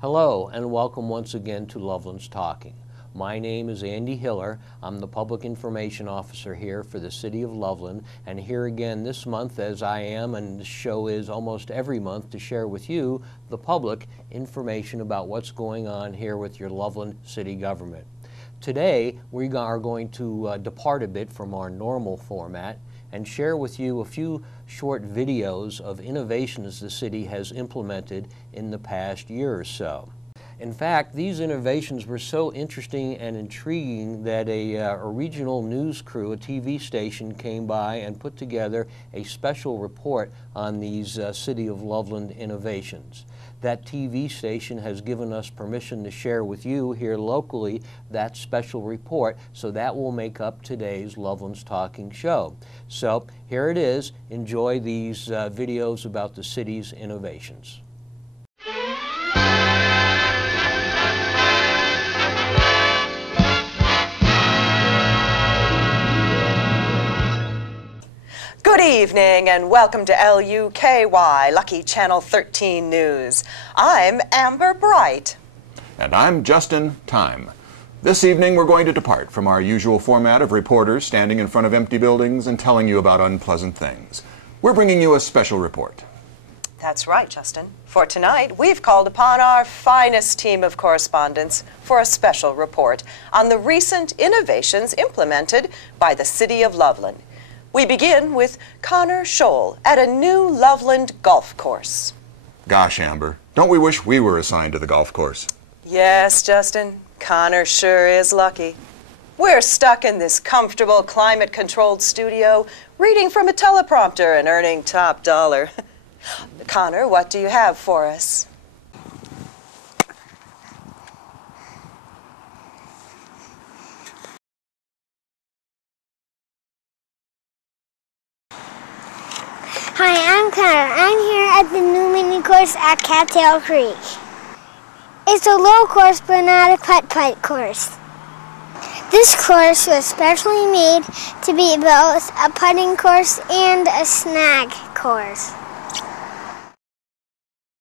Hello and welcome once again to Loveland's Talking. My name is Andy Hiller. I'm the Public Information Officer here for the City of Loveland, and here again this month, as I am, and the show is almost every month, to share with you, the public, information about what's going on here with your Loveland city government. Today we are going to depart a bit from our normal format and share with you a few short videos of innovations the city has implemented in the past year or so. In fact, these innovations were so interesting and intriguing that a regional news crew, a TV station, came by and put together a special report on these City of Loveland innovations. That TV station has given us permission to share with you here locally that special report, so that will make up today's Loveland's Talking show. So here it is. Enjoy these videos about the city's innovations. Good evening and welcome to LUKY, Lucky Channel 13 News. I'm Amber Bright. And I'm Justin Time. This evening we're going to depart from our usual format of reporters standing in front of empty buildings and telling you about unpleasant things. We're bringing you a special report. That's right, Justin. For tonight, we've called upon our finest team of correspondents for a special report on the recent innovations implemented by the City of Loveland. We begin with Connor Scholl at a new Loveland golf course. Gosh, Amber, don't we wish we were assigned to the golf course? Yes, Justin, Connor sure is lucky. We're stuck in this comfortable, climate-controlled studio, reading from a teleprompter and earning top dollar. Connor, what do you have for us? Hi, I'm Connor. I'm here at the new mini course at Cattail Creek. It's a low course, but not a putt-putt course. This course was specially made to be both a putting course and a snag course.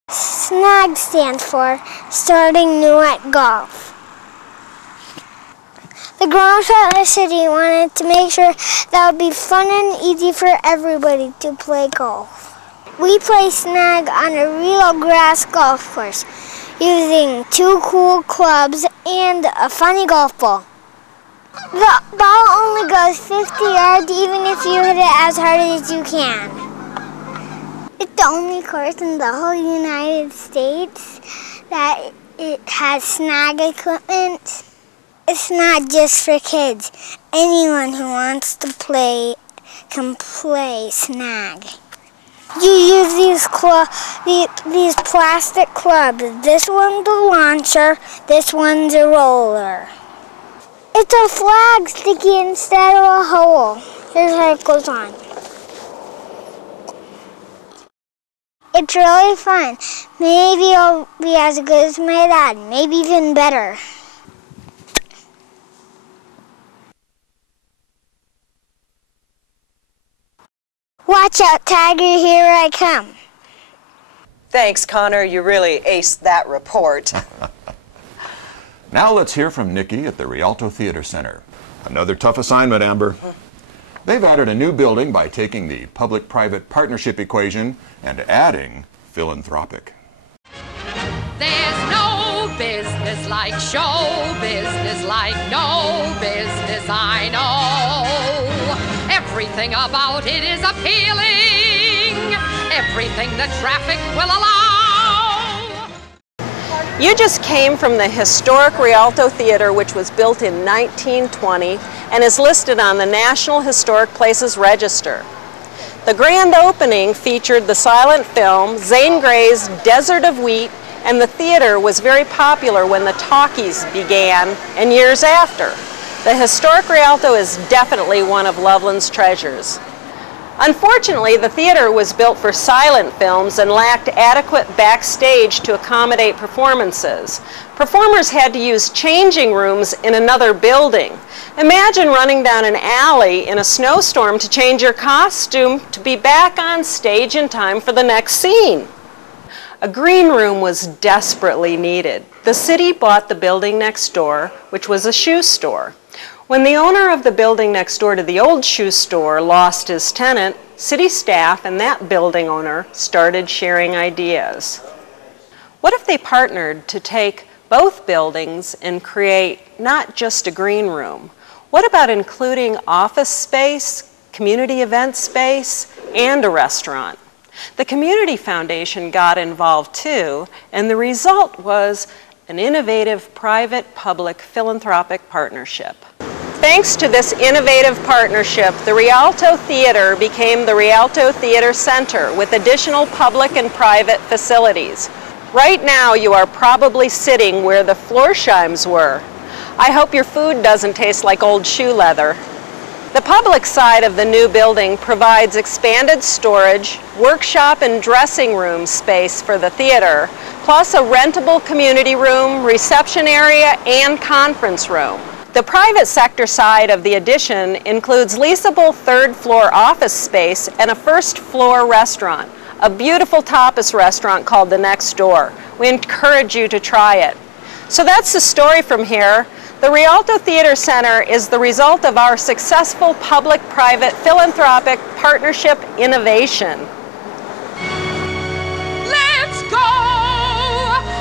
Snag stands for starting new at golf. The grown-ups at the city wanted to make sure that would be fun and easy for everybody to play golf. We play snag on a real grass golf course using 2 cool clubs and a funny golf ball. The ball only goes 50 yards even if you hit it as hard as you can. It's the only course in the whole United States that it has snag equipment. It's not just for kids. Anyone who wants to play can play snag. You use these plastic clubs. This one's a launcher, this one's a roller. It's a flag sticky instead of a hole. Here's how it goes on. It's really fun. Maybe it'll be as good as my dad, maybe even better. Watch out, Tiger, here I come. Thanks, Connor. You really aced that report. Now let's hear from Nikki at the Rialto Theater Center. Another tough assignment, Amber. They've added a new building by taking the public-private partnership equation and adding philanthropic. There's no business like show business, like no business I know. Everything about it is appealing, everything the traffic will allow. You just came from the historic Rialto Theater, which was built in 1920 and is listed on the National Historic Places Register. The grand opening featured the silent film Zane Grey's Desert of Wheat, and the theater was very popular when the talkies began and years after. The historic Rialto is definitely one of Loveland's treasures. Unfortunately, the theater was built for silent films and lacked adequate backstage to accommodate performances. Performers had to use changing rooms in another building. Imagine running down an alley in a snowstorm to change your costume to be back on stage in time for the next scene. A green room was desperately needed. The city bought the building next door, which was a shoe store. When the owner of the building next door to the old shoe store lost his tenant, city staff and that building owner started sharing ideas. What if they partnered to take both buildings and create not just a green room? What about including office space, community event space, and a restaurant? The Community Foundation got involved too, and the result was an innovative private-public philanthropic partnership. Thanks to this innovative partnership, the Rialto Theater became the Rialto Theater Center with additional public and private facilities. Right now, you are probably sitting where the Florsheims were. I hope your food doesn't taste like old shoe leather. The public side of the new building provides expanded storage, workshop and dressing room space for the theater, plus a rentable community room, reception area, and conference room. The private sector side of the addition includes leasable third-floor office space and a first-floor restaurant, a beautiful tapas restaurant called The Next Door. We encourage you to try it. So that's the story from here. The Rialto Theater Center is the result of our successful public-private philanthropic partnership innovation. Let's go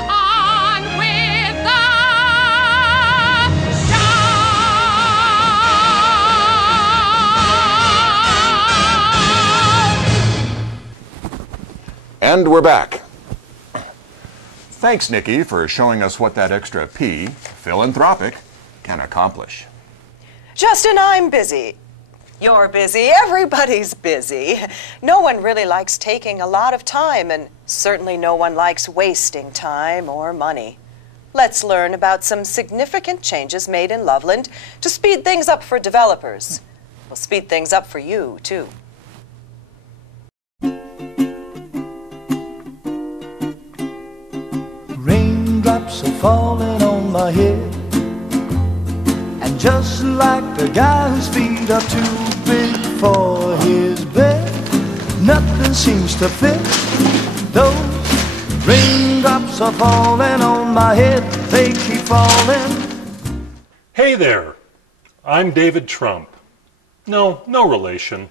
on with the show. And we're back. Thanks, Nikki, for showing us what that extra P, philanthropic, can accomplish. Justin, I'm busy. You're busy. Everybody's busy. No one really likes taking a lot of time, and certainly no one likes wasting time or money. Let's learn about some significant changes made in Loveland to speed things up for developers. We'll speed things up for you, too. Raindrops are falling on my head, and just like the guy whose feet are too big for his bed, nothing seems to fit. Those raindrops are falling on my head, they keep falling. Hey there, I'm David Trump. No relation.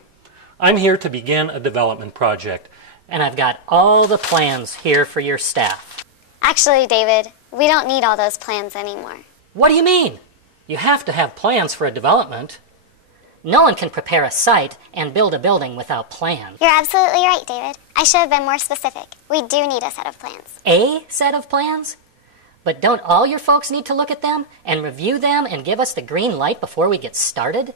I'm here to begin a development project, and I've got all the plans here for your staff. Actually, David, we don't need all those plans anymore. What do you mean? You have to have plans for a development. No one can prepare a site and build a building without plans. You're absolutely right, David. I should have been more specific. We do need a set of plans. A set of plans? But don't all your folks need to look at them and review them and give us the green light before we get started?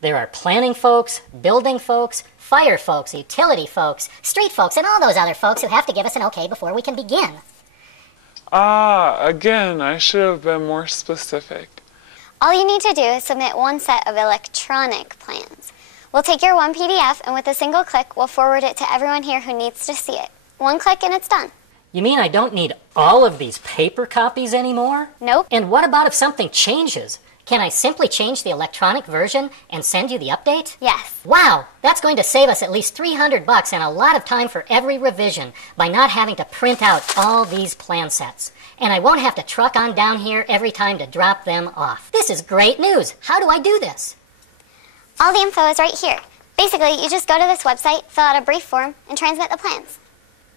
There are planning folks, building folks, fire folks, utility folks, street folks, and all those other folks who have to give us an okay before we can begin. Again, I should have been more specific. All you need to do is submit one set of electronic plans. We'll take your one PDF, and with a single click, we'll forward it to everyone here who needs to see it. One click and it's done. You mean I don't need all of these paper copies anymore? Nope. And what about if something changes? Can I simply change the electronic version and send you the update? Yes. Wow, that's going to save us at least $300 and a lot of time for every revision by not having to print out all these plan sets. And I won't have to truck on down here every time to drop them off. This is great news. How do I do this? All the info is right here. Basically, you just go to this website, fill out a brief form, and transmit the plans.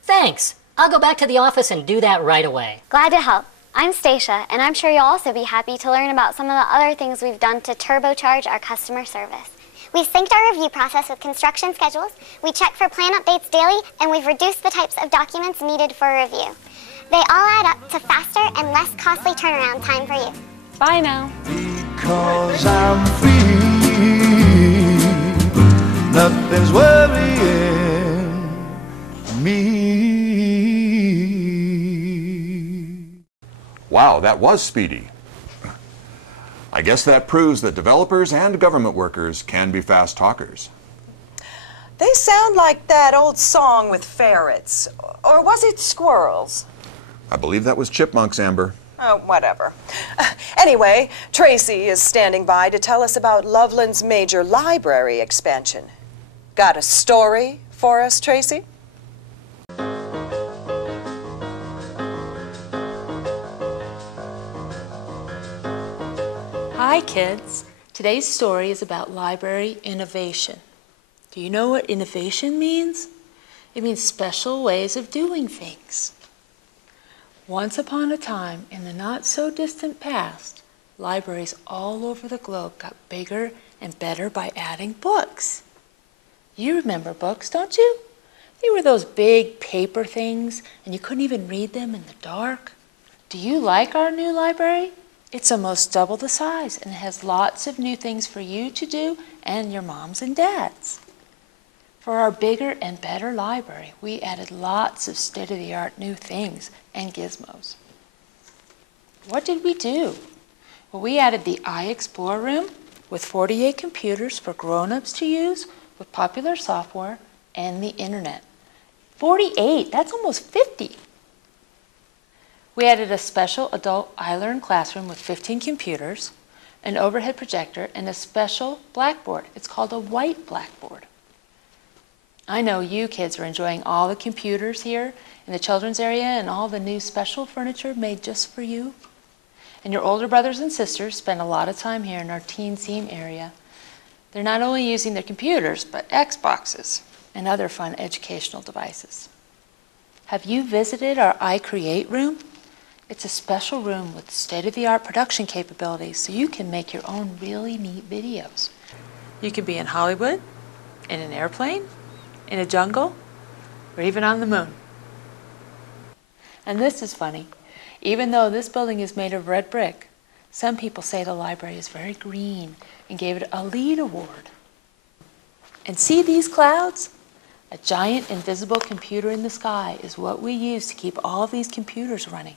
Thanks. I'll go back to the office and do that right away. Glad to help. I'm Stacia, and I'm sure you'll also be happy to learn about some of the other things we've done to turbocharge our customer service. We've synced our review process with construction schedules, we check for plan updates daily, and we've reduced the types of documents needed for review. They all add up to faster and less costly turnaround time for you. Bye now. Because I'm free, nothing's worrying me. Wow, that was speedy. I guess that proves that developers and government workers can be fast talkers. They sound like that old song with ferrets. Or was it squirrels? I believe that was chipmunks, Amber. Oh, whatever. Anyway, Tracy is standing by to tell us about Loveland's major library expansion. Got a story for us, Tracy? Hi kids. Today's story is about library innovation. Do you know what innovation means? It means special ways of doing things. Once upon a time, in the not-so-distant past, libraries all over the globe got bigger and better by adding books. You remember books, don't you? They were those big paper things, and you couldn't even read them in the dark. Do you like our new library? It's almost double the size, and it has lots of new things for you to do and your moms and dads. For our bigger and better library, we added lots of state-of-the-art new things and gizmos. What did we do? Well, we added the iExplore room with 48 computers for grown-ups to use with popular software and the internet. 48, that's almost 50. We added a special adult iLearn classroom with 15 computers, an overhead projector, and a special blackboard. It's called a white blackboard. I know you kids are enjoying all the computers here in the children's area and all the new special furniture made just for you. And your older brothers and sisters spend a lot of time here in our teen theme area. They're not only using their computers, but Xboxes and other fun educational devices. Have you visited our iCreate room? It's a special room with state-of-the-art production capabilities so you can make your own really neat videos. You can be in Hollywood, in an airplane, in a jungle, or even on the moon. And this is funny. Even though this building is made of red brick, some people say the library is very green and gave it a LEED award. And see these clouds? A giant invisible computer in the sky is what we use to keep all of these computers running.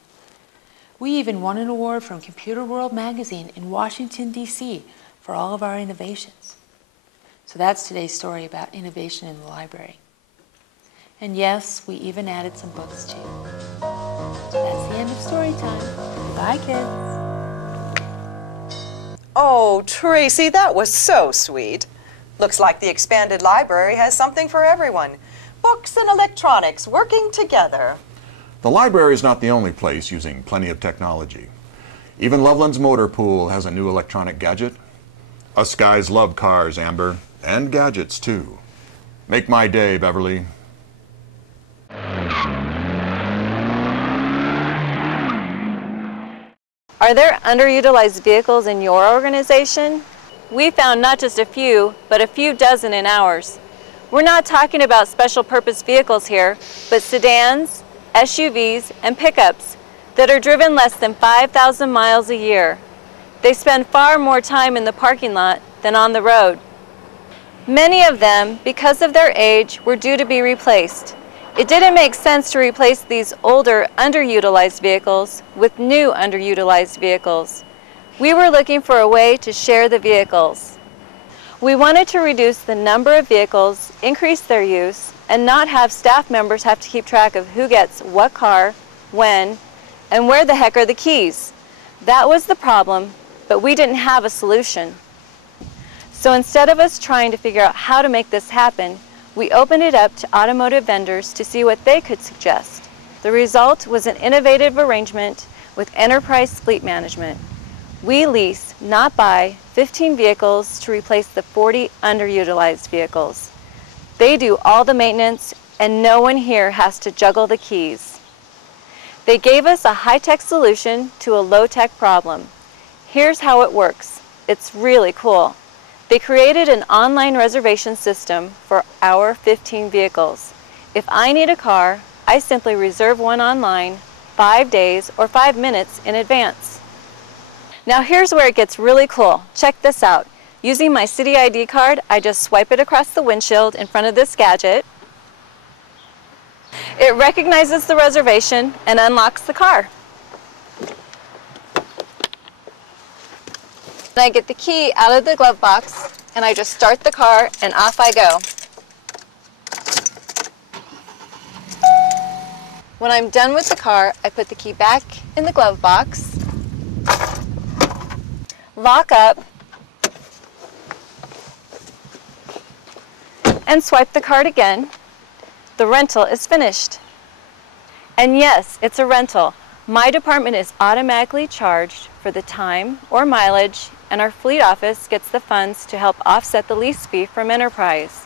We even won an award from Computer World magazine in Washington, D.C. for all of our innovations. So that's today's story about innovation in the library. And yes, we even added some books too. So that's the end of story time. Bye, kids. Oh, Tracy, that was so sweet. Looks like the expanded library has something for everyone. Books and electronics working together. The library is not the only place using plenty of technology. Even Loveland's motor pool has a new electronic gadget. Us guys love cars, Amber, and gadgets too. Make my day, Beverly. Are there underutilized vehicles in your organization? We found not just a few, but a few dozen in ours. We're not talking about special purpose vehicles here, but sedans, SUVs, and pickups that are driven less than 5,000 miles a year. They spend far more time in the parking lot than on the road. Many of them, because of their age, were due to be replaced. It didn't make sense to replace these older, underutilized vehicles with new underutilized vehicles. We were looking for a way to share the vehicles. We wanted to reduce the number of vehicles, increase their use, and not have staff members have to keep track of who gets what car, when, and where the heck are the keys. That was the problem, but we didn't have a solution. So instead of us trying to figure out how to make this happen, we opened it up to automotive vendors to see what they could suggest. The result was an innovative arrangement with Enterprise Fleet Management. We lease, not buy, 15 vehicles to replace the 40 underutilized vehicles. They do all the maintenance, and no one here has to juggle the keys. They gave us a high-tech solution to a low-tech problem. Here's how it works. It's really cool. They created an online reservation system for our 15 vehicles. If I need a car, I simply reserve one online 5 days or 5 minutes in advance. Now here's where it gets really cool. Check this out. Using my City ID card, I just swipe it across the windshield in front of this gadget. It recognizes the reservation and unlocks the car. Then I get the key out of the glove box and I just start the car and off I go. When I'm done with the car, I put the key back in the glove box, lock up, and swipe the card again. The rental is finished. And yes, it's a rental. My department is automatically charged for the time or mileage and our fleet office gets the funds to help offset the lease fee from Enterprise.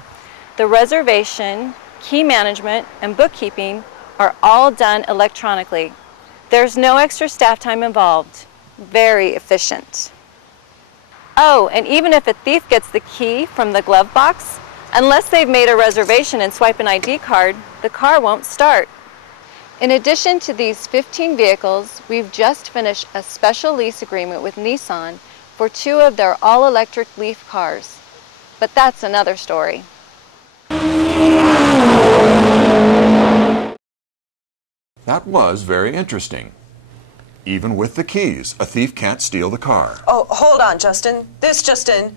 The reservation, key management, and bookkeeping are all done electronically. There's no extra staff time involved. Very efficient. Oh, and even if a thief gets the key from the glove box, unless they've made a reservation and swipe an ID card, the car won't start. In addition to these 15 vehicles, we've just finished a special lease agreement with Nissan for 2 of their all-electric Leaf cars. But that's another story. That was very interesting. Even with the keys, a thief can't steal the car. Oh, hold on, Justin. This just in.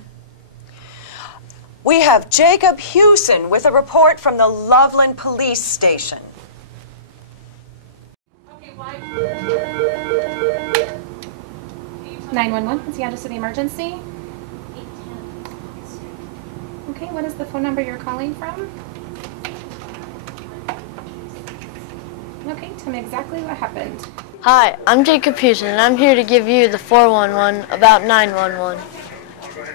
We have Jacob Hewson with a report from the Loveland Police Station. 911, what's the address of the emergency? Okay, what is the phone number you're calling from? Okay, tell me exactly what happened. Hi, I'm Jacob Hewson, and I'm here to give you the 411 about 911.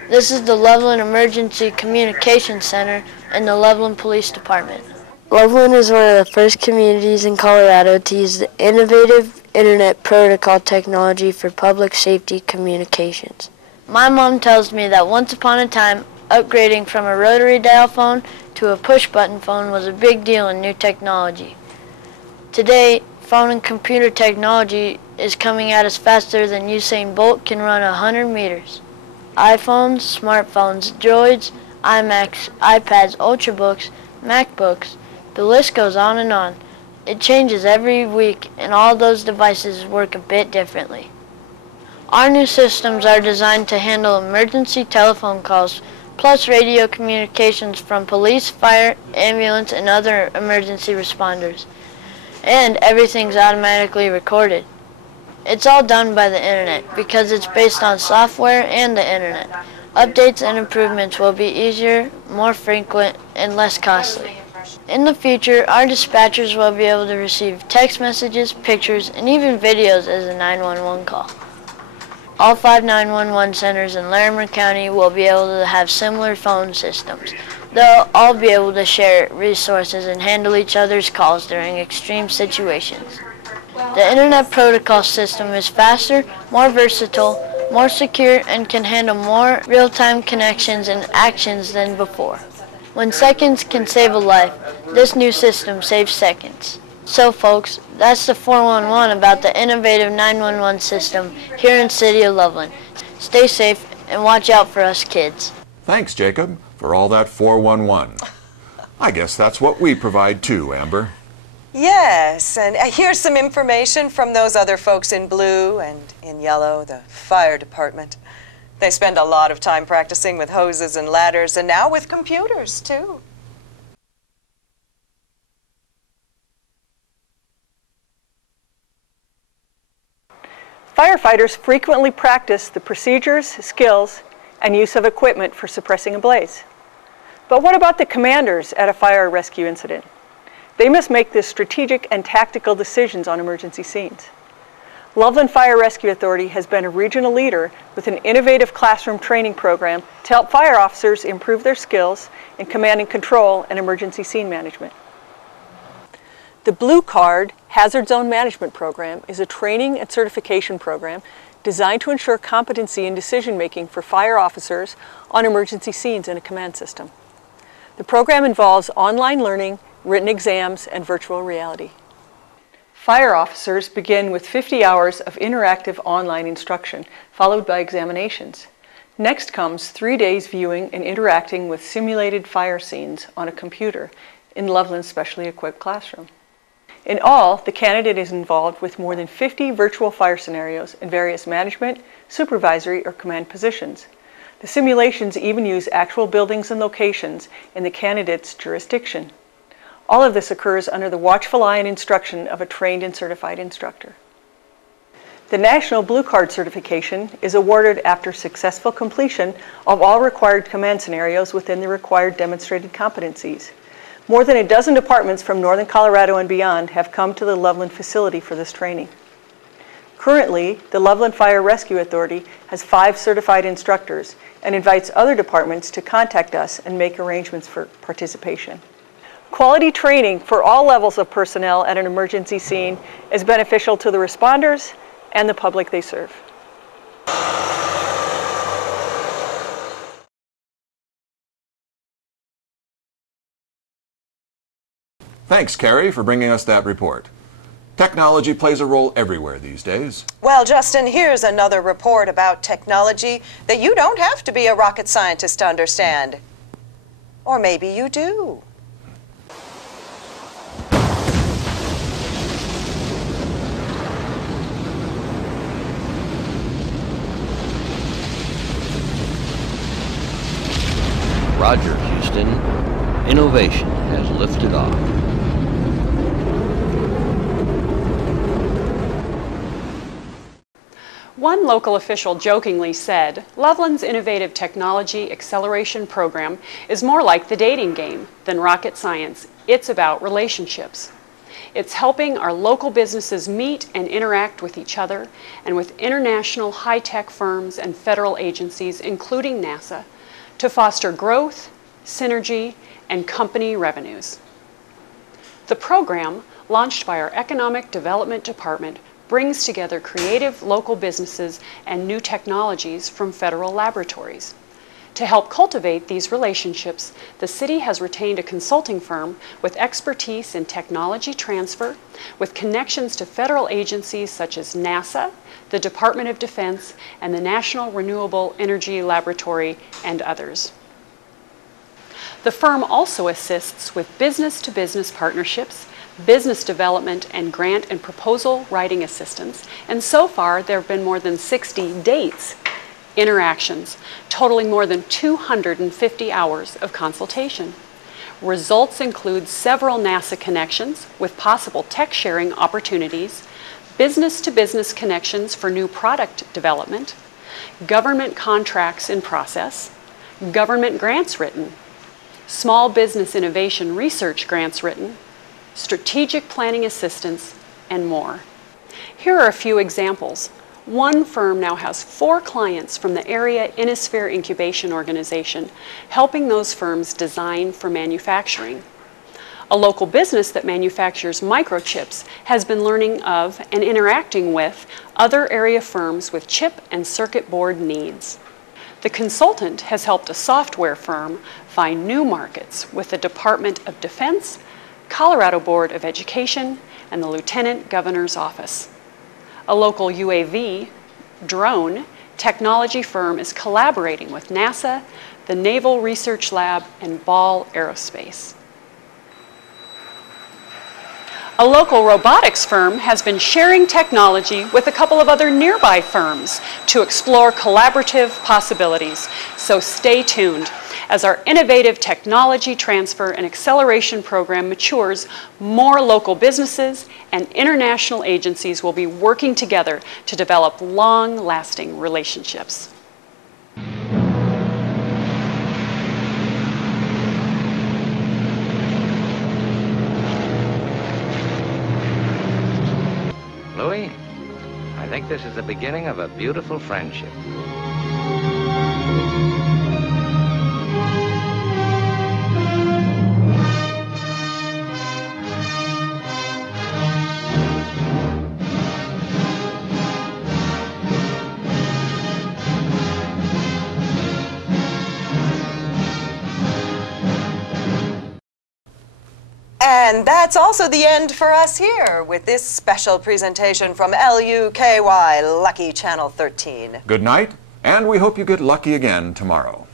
This is the Loveland Emergency Communications Center and the Loveland Police Department. Loveland is one of the first communities in Colorado to use the innovative Internet protocol technology for public safety communications. My mom tells me that once upon a time, upgrading from a rotary dial phone to a push-button phone was a big deal in new technology. Today, phone and computer technology is coming at us faster than Usain Bolt can run 100 meters. iPhones, smartphones, Droids, iMacs, iPads, Ultrabooks, MacBooks, the list goes on and on. It changes every week, and all those devices work a bit differently. Our new systems are designed to handle emergency telephone calls, plus radio communications from police, fire, ambulance, and other emergency responders. And everything's automatically recorded. It's all done by the internet because it's based on software and the internet. Updates and improvements will be easier, more frequent, and less costly. In the future, our dispatchers will be able to receive text messages, pictures, and even videos as a 911 call. All 5 911 centers in Larimer County will be able to have similar phone systems. They'll all be able to share resources and handle each other's calls during extreme situations. The Internet Protocol system is faster, more versatile, more secure, and can handle more real-time connections and actions than before. When seconds can save a life, this new system saves seconds. So folks, that's the 411 about the innovative 911 system here in City of Loveland. Stay safe and watch out for us kids. Thanks, Jacob, for all that 411. I guess that's what we provide too, Amber. Yes, and here's some information from those other folks in blue and in yellow, the fire department. They spend a lot of time practicing with hoses and ladders, and now with computers, too. Firefighters frequently practice the procedures, skills, and use of equipment for suppressing a blaze. But what about the commanders at a fire or rescue incident? They must make the strategic and tactical decisions on emergency scenes. Loveland Fire Rescue Authority has been a regional leader with an innovative classroom training program to help fire officers improve their skills in command and control and emergency scene management. The Blue Card Hazard Zone Management Program is a training and certification program designed to ensure competency in decision-making for fire officers on emergency scenes in a command system. The program involves online learning, written exams, and virtual reality. Fire officers begin with 50 hours of interactive online instruction, followed by examinations. Next comes 3 days viewing and interacting with simulated fire scenes on a computer in Loveland's specially equipped classroom. In all, the candidate is involved with more than 50 virtual fire scenarios in various management, supervisory, or command positions. The simulations even use actual buildings and locations in the candidate's jurisdiction. All of this occurs under the watchful eye and instruction of a trained and certified instructor. The National Blue Card certification is awarded after successful completion of all required command scenarios within the required demonstrated competencies. More than a dozen departments from northern Colorado and beyond have come to the Loveland facility for this training. Currently, the Loveland Fire Rescue Authority has 5 certified instructors and invites other departments to contact us and make arrangements for participation. Quality training for all levels of personnel at an emergency scene is beneficial to the responders and the public they serve. Thanks, Carrie, for bringing us that report. Technology plays a role everywhere these days. Well, Justin, here's another report about technology that you don't have to be a rocket scientist to understand. Or maybe you do. Roger, Houston. Innovation has lifted off. One local official jokingly said, Loveland's innovative technology acceleration program is more like the dating game than rocket science. It's about relationships. It's helping our local businesses meet and interact with each other and with international high-tech firms and federal agencies, including NASA, to foster growth, synergy, and company revenues. The program, launched by our Economic Development Department, brings together creative local businesses and new technologies from federal laboratories. To help cultivate these relationships, the city has retained a consulting firm with expertise in technology transfer, with connections to federal agencies such as NASA, the Department of Defense, and the National Renewable Energy Laboratory, and others. The firm also assists with business-to-business partnerships, business development, and grant and proposal writing assistance, and so far there have been more than 60 dates, interactions, totaling more than 250 hours of consultation. Results include several NASA connections with possible tech sharing opportunities, business-to-business connections for new product development, government contracts in process, government grants written, small business innovation research grants written, strategic planning assistance, and more. Here are a few examples. One firm now has 4 clients from the area Innosphere Incubation Organization, helping those firms design for manufacturing. A local business that manufactures microchips has been learning of and interacting with other area firms with chip and circuit board needs. The consultant has helped a software firm find new markets with the Department of Defense, Colorado Board of Education, and the Lieutenant Governor's Office. A local UAV, drone, technology firm is collaborating with NASA, the Naval Research Lab, and Ball Aerospace. A local robotics firm has been sharing technology with a couple of other nearby firms to explore collaborative possibilities, so stay tuned. As our innovative technology transfer and acceleration program matures, more local businesses and international agencies will be working together to develop long-lasting relationships. Louis, I think this is the beginning of a beautiful friendship. And that's also the end for us here with this special presentation from LUKY, Lucky Channel 13. Good night, and we hope you get lucky again tomorrow.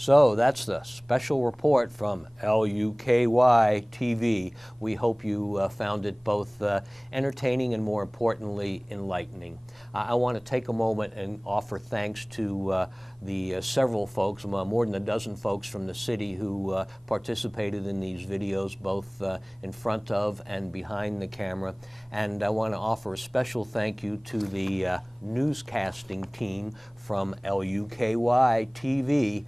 So that's the special report from LUKY TV. We hope you found it both entertaining and, more importantly, enlightening. I want to take a moment and offer thanks to the several folks, more than a dozen folks from the city who participated in these videos, both in front of and behind the camera. And I want to offer a special thank you to the newscasting team from LUKY TV.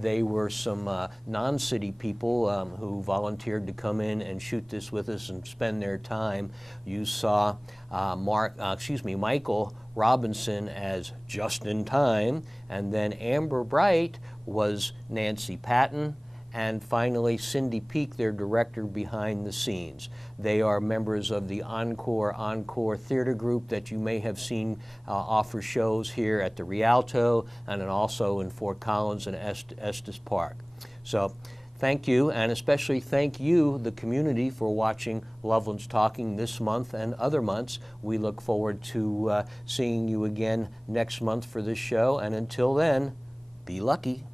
They were some non-city people who volunteered to come in and shoot this with us and spend their time. You saw Michael Robinson as Just in Time, and then Amber Bright was Nancy Patton, and finally Cindy Peak, their director behind the scenes. They are members of the Encore Theater Group that you may have seen offer shows here at the Rialto and then also in Fort Collins and Estes Park. So thank you, and especially thank you, the community, for watching Loveland's Talking this month and other months. We look forward to seeing you again next month for this show, and until then, be lucky.